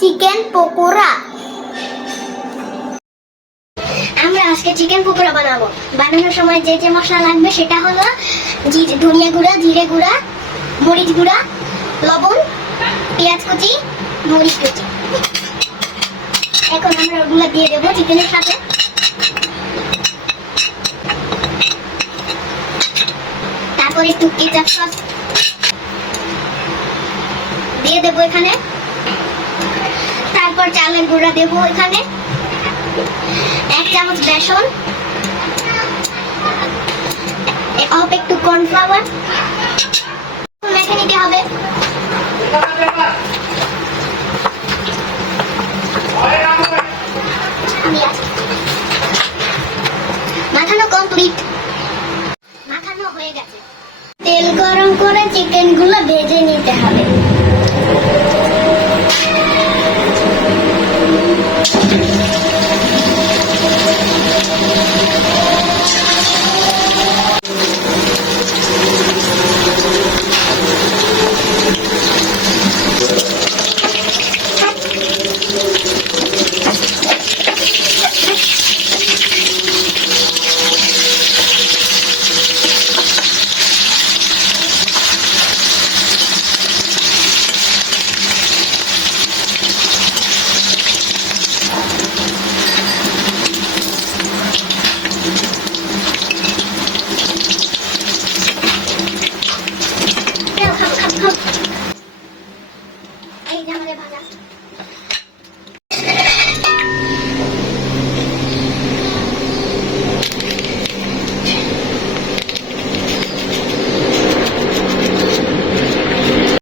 Chicken pakora. আমরা আজকে chicken pakora বানাবো। বানানোর সময় যে যে মশলা লাগবে সেটা হলো ধনিয়া গুঁড়া, জিরে গুঁড়া, মরিচ গুঁড়া, লবণ, পেঁয়াজ কুচি, মরিচ কুচি। এখন আমরা ওগুলো দিয়ে দেবো চিকেনের সাথে। তারপর একটু কেচাপ সস দিয়ে দেবো এখানে। তারপর চালের গুঁড়া দেব এখানে। এক চামচ বেসন। অল্প একটু কর্নফ্লাওয়ার। মেখে নিতে হবে। মাখানো কমপ্লিট। 你好你好